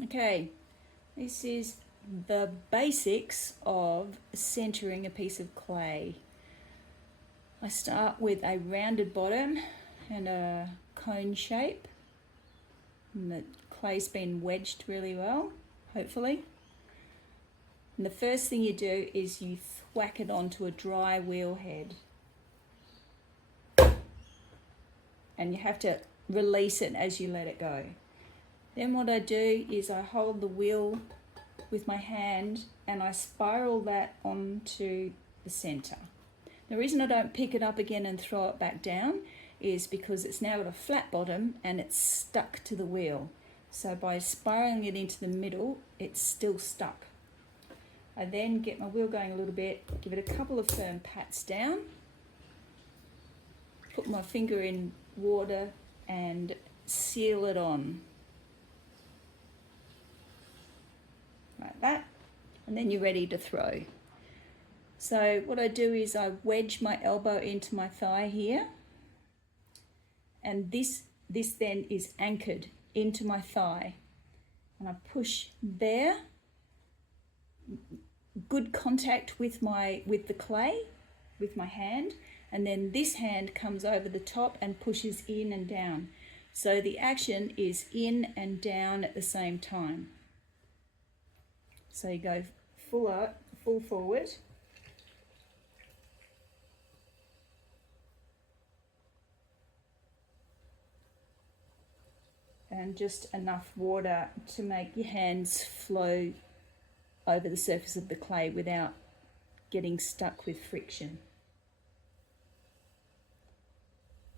Okay, this is the basics of centering a piece of clay. I start with a rounded bottom and a cone shape. And the clay's been wedged really well, hopefully. And the first thing you do is you whack it onto a dry wheel head. And you have to release it as you let it go. Then what I do is I hold the wheel with my hand and I spiral that onto the center. The reason I don't pick it up again and throw it back down is because it's now got a flat bottom and it's stuck to the wheel. So by spiraling it into the middle, it's still stuck. I then get my wheel going a little bit, give it a couple of firm pats down, put my finger in water and seal it on. Like that, and then you're ready to throw. So what I do is I wedge my elbow into my thigh here, and this then is anchored into my thigh, and I push there, good contact with the clay with my hand, and then this hand comes over the top and pushes in and down. So the action is in and down at the same time. So you go full forward. And just enough water to make your hands flow over the surface of the clay without getting stuck with friction.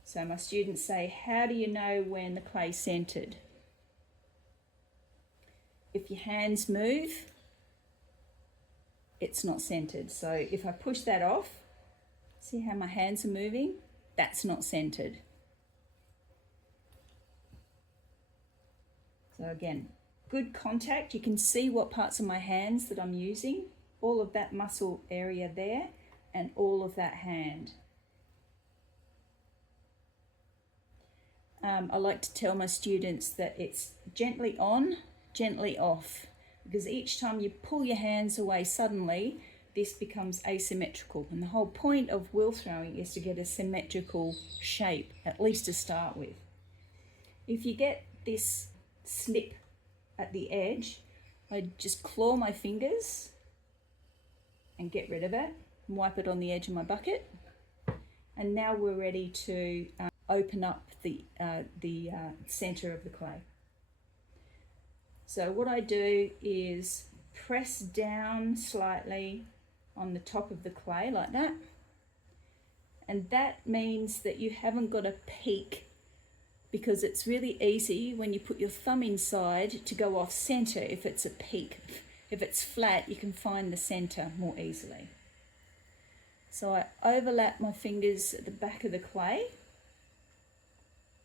So my students say, how do you know when the clay's centered? If your hands move, it's not centered. So if I push that off, see how my hands are moving? That's not centered. So again, good contact. You can see what parts of my hands that I'm using, all of that muscle area there and all of that hand. I like to tell my students that it's gently on, gently off, because each time you pull your hands away suddenly, this becomes asymmetrical. And the whole point of wheel throwing is to get a symmetrical shape, at least to start with. If you get this slip at the edge, I just claw my fingers and get rid of it and wipe it on the edge of my bucket. And now we're ready to open up the center of the clay. So what I do is press down slightly on the top of the clay like that. And that means that you haven't got a peak, because it's really easy when you put your thumb inside to go off center if it's a peak. If it's flat, you can find the center more easily. So I overlap my fingers at the back of the clay,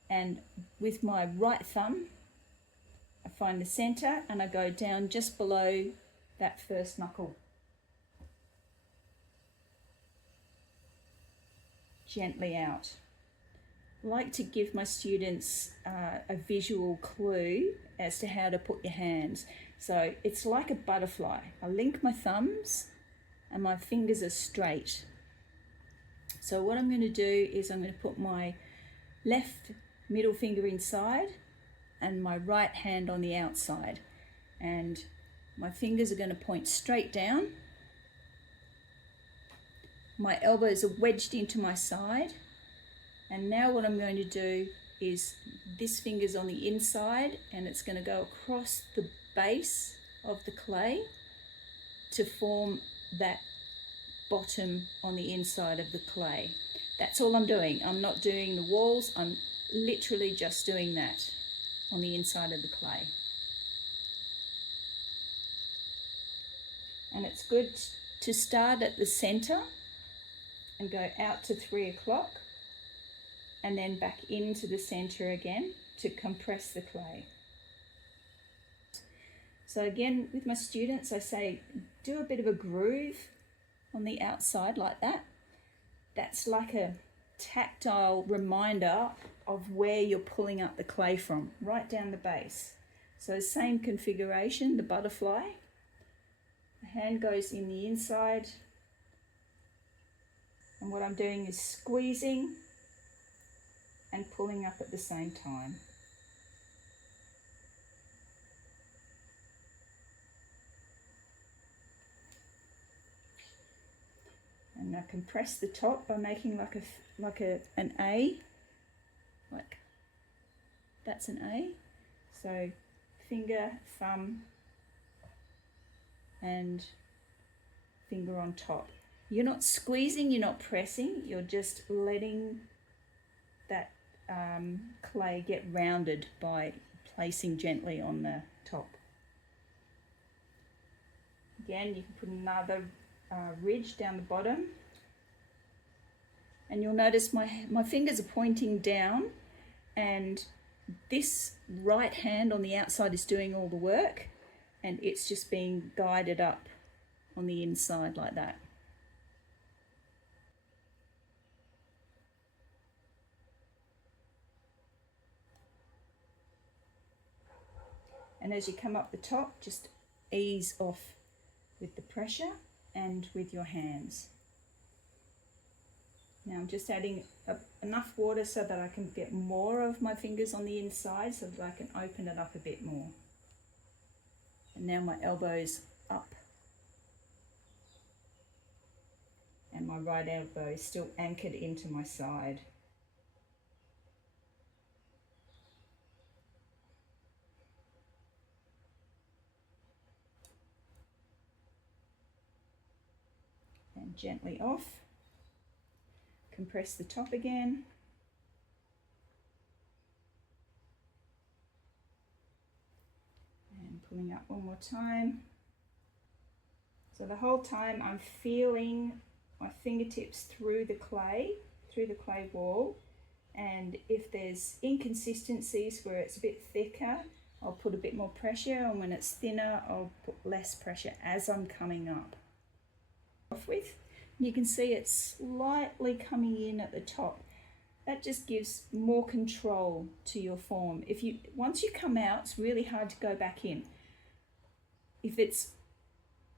and with my right thumb, I find the center and I go down just below that first knuckle. Gently out. I like to give my students a visual clue as to how to put your hands. So it's like a butterfly. I link my thumbs and my fingers are straight. So what I'm going to do is I'm going to put my left middle finger inside and my right hand on the outside, and my fingers are going to point straight down. My elbows are wedged into my side, and now what I'm going to do is this finger's on the inside and it's going to go across the base of the clay to form that bottom on the inside of the clay. That's all I'm doing. I'm not doing the walls, I'm literally just doing that on the inside of the clay. And it's good to start at the center and go out to 3 o'clock and then back into the center again to compress the clay. So again, with my students, I say, do a bit of a groove on the outside like that. That's like a tactile reminder of where you're pulling up the clay from, right down the base. So same configuration, the butterfly. The hand goes in the inside, and what I'm doing is squeezing and pulling up at the same time. And I compress the top by making an A, like that's an A. So finger, thumb, and finger on top. You're not squeezing, you're not pressing, you're just letting that clay get rounded by placing gently on the top. Again, you can put another ridge down the bottom, and you'll notice my fingers are pointing down, and this right hand on the outside is doing all the work, and it's just being guided up on the inside like that. And as you come up the top, just ease off with the pressure and with your hands. Now I'm just adding enough water so that I can get more of my fingers on the inside so that I can open it up a bit more. And now my elbow's up. And my right elbow is still anchored into my side. And gently off. Compress the top again. And pulling up one more time. So the whole time I'm feeling my fingertips through the clay wall, and if there's inconsistencies where it's a bit thicker, I'll put a bit more pressure, and when it's thinner, I'll put less pressure as I'm coming up. Off with, you can see it's slightly coming in at the top. That just gives more control to your form. Once you come out, it's really hard to go back in. If it's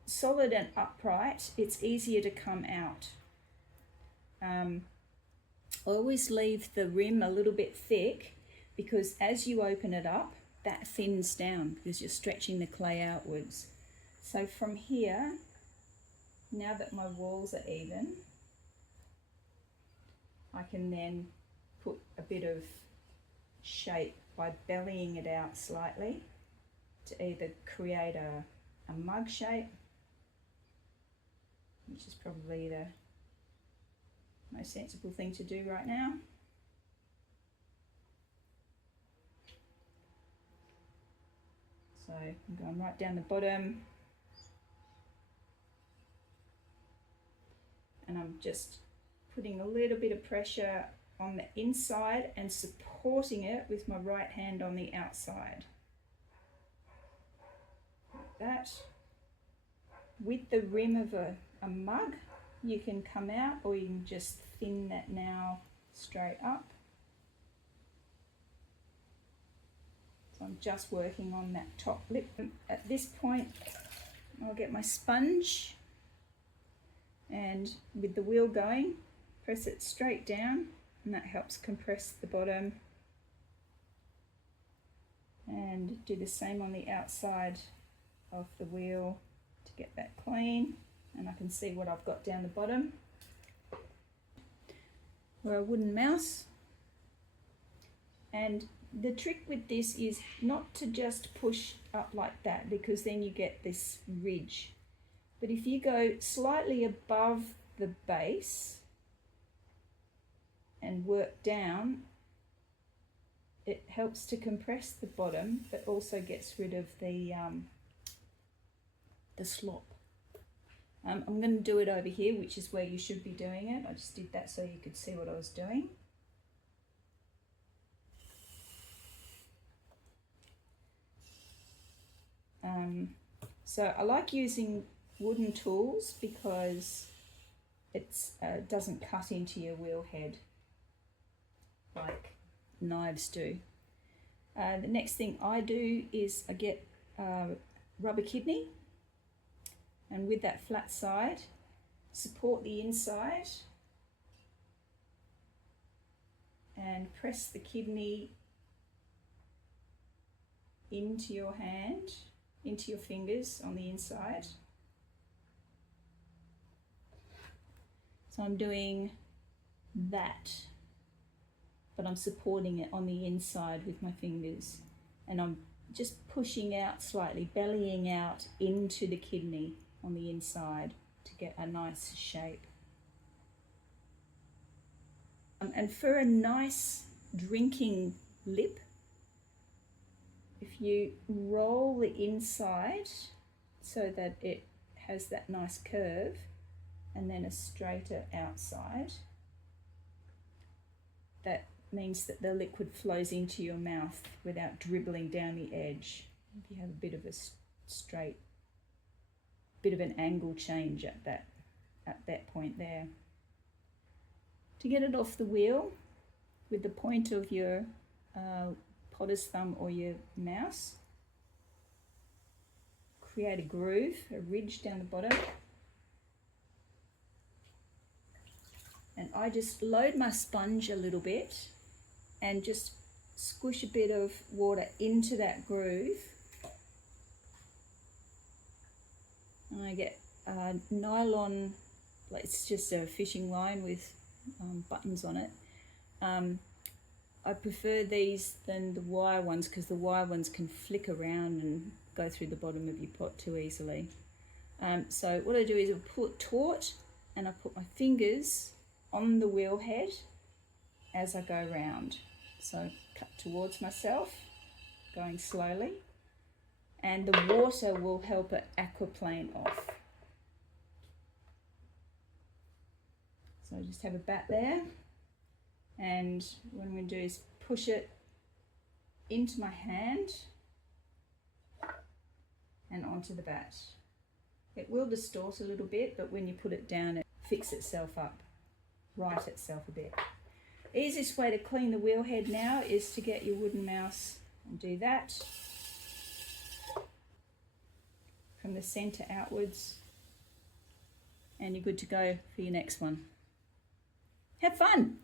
solid and upright, it's easier to come out. I always leave the rim a little bit thick, because as you open it up, that thins down because you're stretching the clay outwards. So from here, now that my walls are even, I can then put a bit of shape by bellying it out slightly to either create a mug shape, which is probably the most sensible thing to do right now. So I'm going right down the bottom, and I'm just putting a little bit of pressure on the inside and supporting it with my right hand on the outside. Like that. With the rim of a mug, you can come out, or you can just thin that now straight up. So I'm just working on that top lip. At this point, I'll get my sponge, and with the wheel going, press it straight down, and that helps compress the bottom. And do the same on the outside of the wheel to get that clean, and I can see what I've got down the bottom. Or a wooden mouse. And the trick with this is not to just push up like that, because then you get this ridge. But if you go slightly above the base and work down, it helps to compress the bottom, but also gets rid of the slop. I'm going to do it over here, which is where you should be doing it. I just did that so you could see what I was doing. So I like using wooden tools because it doesn't cut into your wheel head like knives do. The next thing I do is I get rubber kidney, and with that flat side, support the inside and press the kidney into your hand, into your fingers on the inside. So I'm doing that, but I'm supporting it on the inside with my fingers, and I'm just pushing out slightly, bellying out into the kidney on the inside to get a nice shape. And for a nice drinking lip, if you roll the inside so that it has that nice curve and then a straighter outside, that means that the liquid flows into your mouth without dribbling down the edge. If you have a bit of a straight, bit of an angle change at that point there. To get it off the wheel, with the point of your potter's thumb or your mouse, create a groove, a ridge down the bottom, and I just load my sponge a little bit and just squish a bit of water into that groove. And I get a nylon, like it's just a fishing line with buttons on it. I prefer these than the wire ones because the wire ones can flick around and go through the bottom of your pot too easily. So what I do is I pull it taut and I put my fingers on the wheel head as I go round. So cut towards myself, going slowly, and the water will help it aquaplane off. So I just have a bat there, and what I'm going to do is push it into my hand and onto the bat. It will distort a little bit, but when you put it down, it fixes itself up, right itself a bit. Easiest way to clean the wheel head now is to get your wooden mouse and do that from the center outwards, and you're good to go for your next one. Have fun!